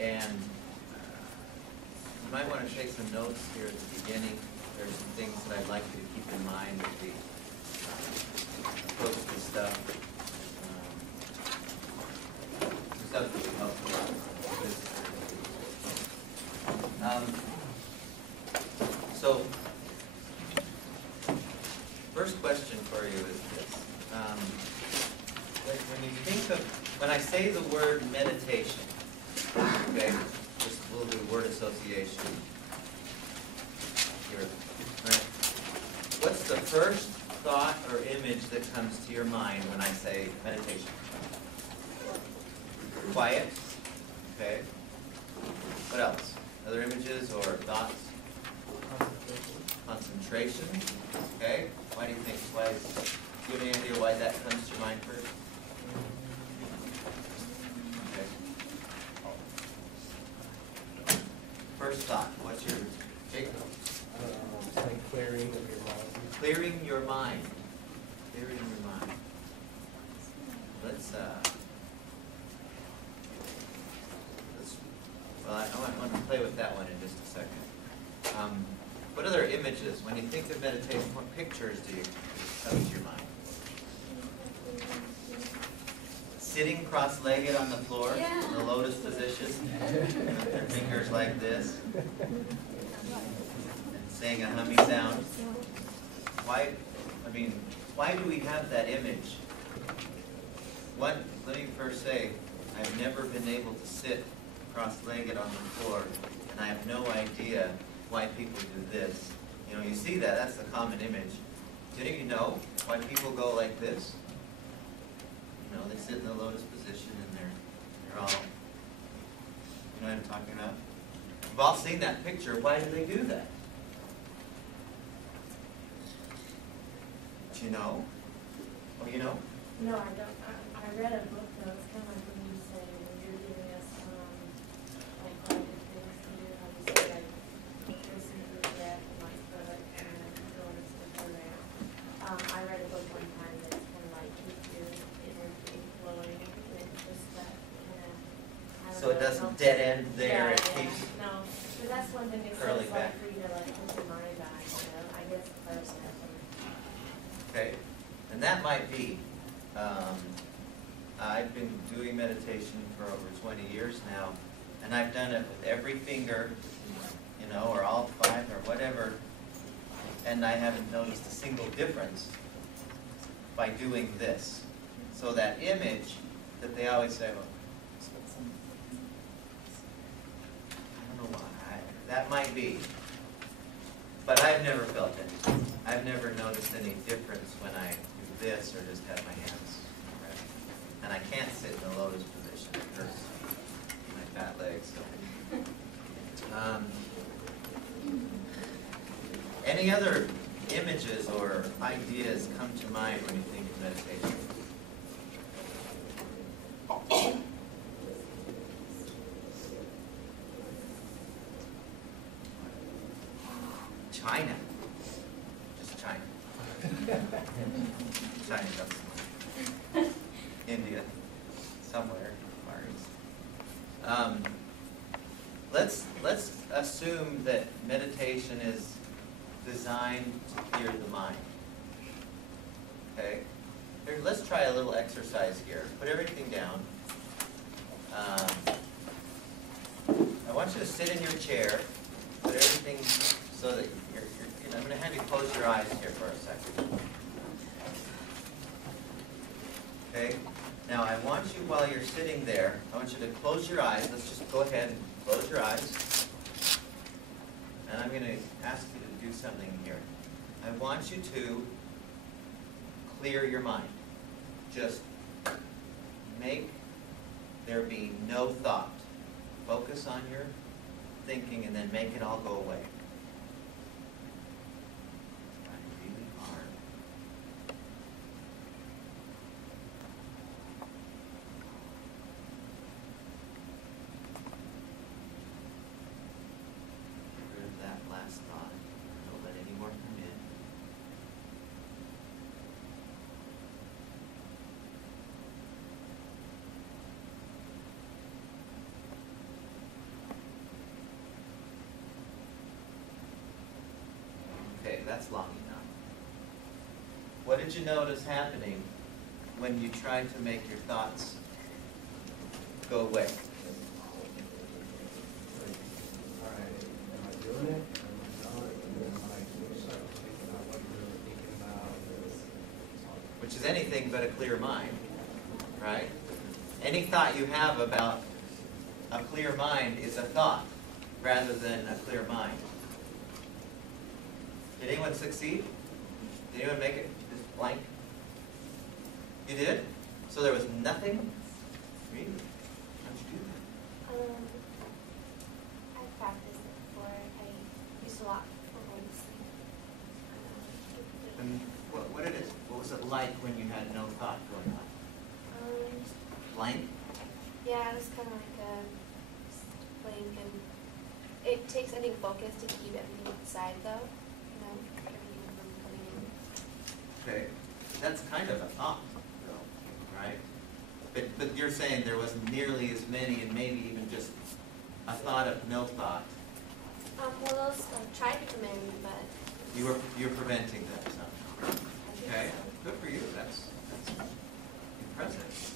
And you might want to take some notes here at the beginning. There's some things that I'd like you to keep in mind as we approach this stuff. Some stuff that will help you out with this. So, first question for you is this. When you think of, when I say the word meditation, okay, just we'll do word association here, right? What's the first thought or image that comes to your mind when I say meditation? Quiet, okay. What else? Other images or thoughts? Concentration, okay. Why do you think? Why? Do you have any idea why that comes to your mind first? First thought, what's your take? Like clearing of your mind. Clearing your mind. Clearing your mind. Well, I want to play with that one in just a second. What other images, when you think of meditation, what pictures do you come to your mind? Sitting cross-legged on the floor, in the lotus position, with their fingers like this, and saying a humming sound. Why do we have that image? Let me first say, I've never been able to sit cross-legged on the floor, and I have no idea why people do this. You know, you see that, that's the common image. Do any of you know why people go like this? You know, they sit in the lotus position and they're all, you know what I'm talking about? We've all seen that picture. Why do they do that? Do you know? Oh, you know? No, I don't. I read a book though. It's kind of like when you say, when you're giving us like private things to do, how you say like listen to the breath and like put it and then go and stick for there. I read a book one time that's kind of like keep your energy flowing and just that kind of. So it doesn't dead end there. It keeps. No, because that's one thing it curling says back. like for you to like put your mind back. You know, I guess the first step. Okay, and that might be. I've been doing meditation for over 20 years now, and I've done it with every finger, you know, or all 5 or whatever, and I haven't noticed a single difference by doing this. So that image that they always say, well, I don't know why, that might be, but I've never felt anything. I've never noticed any difference when I do this or just have my hands right. And I can't sit in the lotus position. It hurts my fat legs. So. Any other images or ideas come to mind when you think of meditation? China. China. China, that's India, somewhere, Far East. Let's assume that meditation is designed to clear the mind. Okay? Here, let's try a little exercise here. Put everything down. I want you to sit in your chair. Put everything so that I'm going to have you close your eyes here for a second. Okay? Now I want you, while you're sitting there, I want you to close your eyes. Let's just go ahead and close your eyes. And I'm going to ask you to do something here. I want you to clear your mind. Just make there be no thought. Focus on your thinking and then make it all go away. that's long enough. What did you notice happening when you tried to make your thoughts go away? All right, am I doing it? Am I not? And then when I start thinking about what you're really thinking about, Which is anything but a clear mind, right? Any thought you have about a clear mind is a thought rather than a clear mind. Did anyone succeed? Did anyone make it just blank? You did? So there was nothing? Really? How'd you do that? I practiced it before. I used a lot for going to sleep. And what was it like when you had no thought going on? Just, Blank? yeah, it was kind of like just blank, and it takes, I think, focus to keep everything inside, though. You know, everything from coming in. Okay. That's kind of a thought, though, right? But you're saying there wasn't nearly as many, and maybe even just a thought of no thought. Well, those tried to come in, but You're preventing them somehow. I think Okay, so. good for you. That's impressive.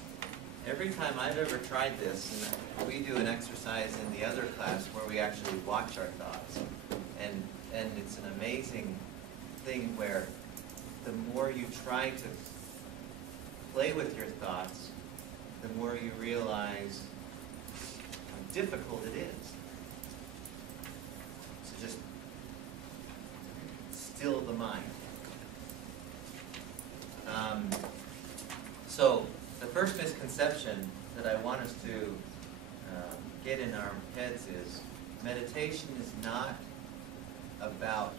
Every time I've ever tried this, and we do an exercise in the other class where we actually watch our thoughts, and it's an amazing thing where the more you try to play with your thoughts, the more you realize how difficult it is. So just still the mind. So the first misconception that I want us to get in our heads is meditation is not about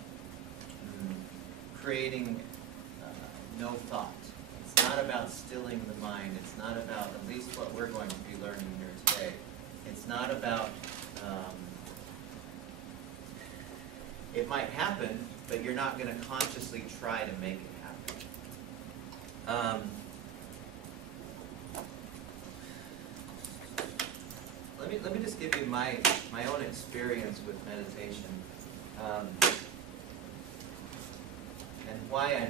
creating no thought. It's not about stilling the mind. It's not about, at least what we're going to be learning here today, it's not about, it might happen, but you're not going to consciously try to make it happen. Let me just give you my own experience with meditation, and why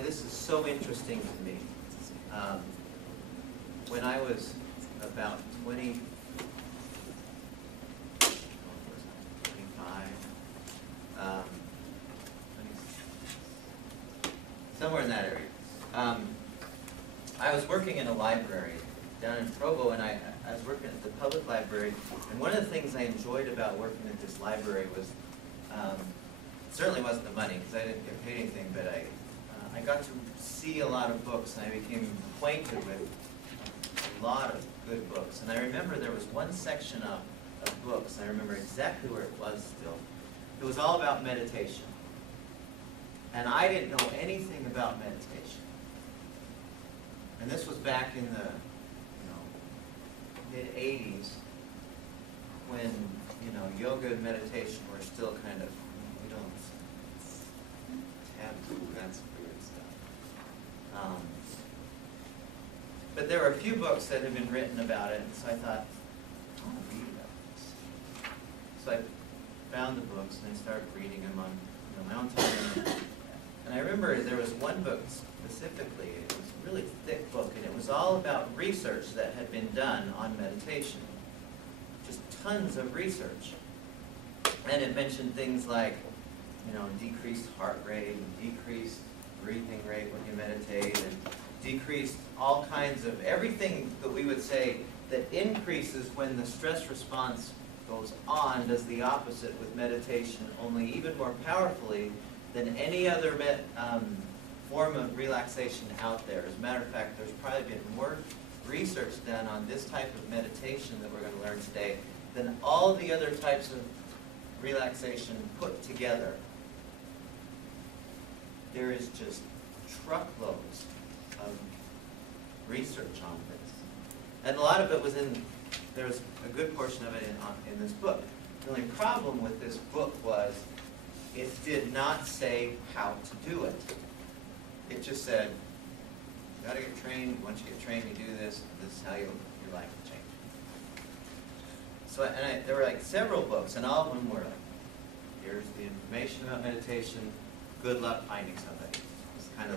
this is so interesting to me. When I was about 25, somewhere in that area. I was working in a library down in Provo, and I was working at the public library, and one of the things I enjoyed about working at this library was, certainly wasn't the money, because I didn't get paid anything, but I got to see a lot of books, and I became acquainted with a lot of good books. And I remember there was one section of books, I remember exactly where it was still. It was all about meditation. And I didn't know anything about meditation. And this was back in the mid-'80s, when yoga and meditation were still kind of, we don't taboo, that's weird stuff. But there were a few books that had been written about it, and so I thought, I want to read about this. So I found the books and I started reading them on my own time. And I remember there was one book specifically, it was a really thick book, and it was all about research that had been done on meditation. Just tons of research. And it mentioned things like, decreased heart rate, and decreased breathing rate when you meditate, and decreased all kinds of, everything that we would say that increases when the stress response goes on does the opposite with meditation, only even more powerfully than any other form of relaxation out there. As a matter of fact, there's probably been more research done on this type of meditation that we're going to learn today than all the other types of relaxation put together. There is just truckloads of research on this. And a lot of it was there was a good portion of it in this book. The only problem with this book was it did not say how to do it. It just said, you got to get trained. Once you get trained, you do this. And this is how your life will change. So, there were like several books, and all of them were like, here's the information about meditation, good luck finding somebody. It's kind of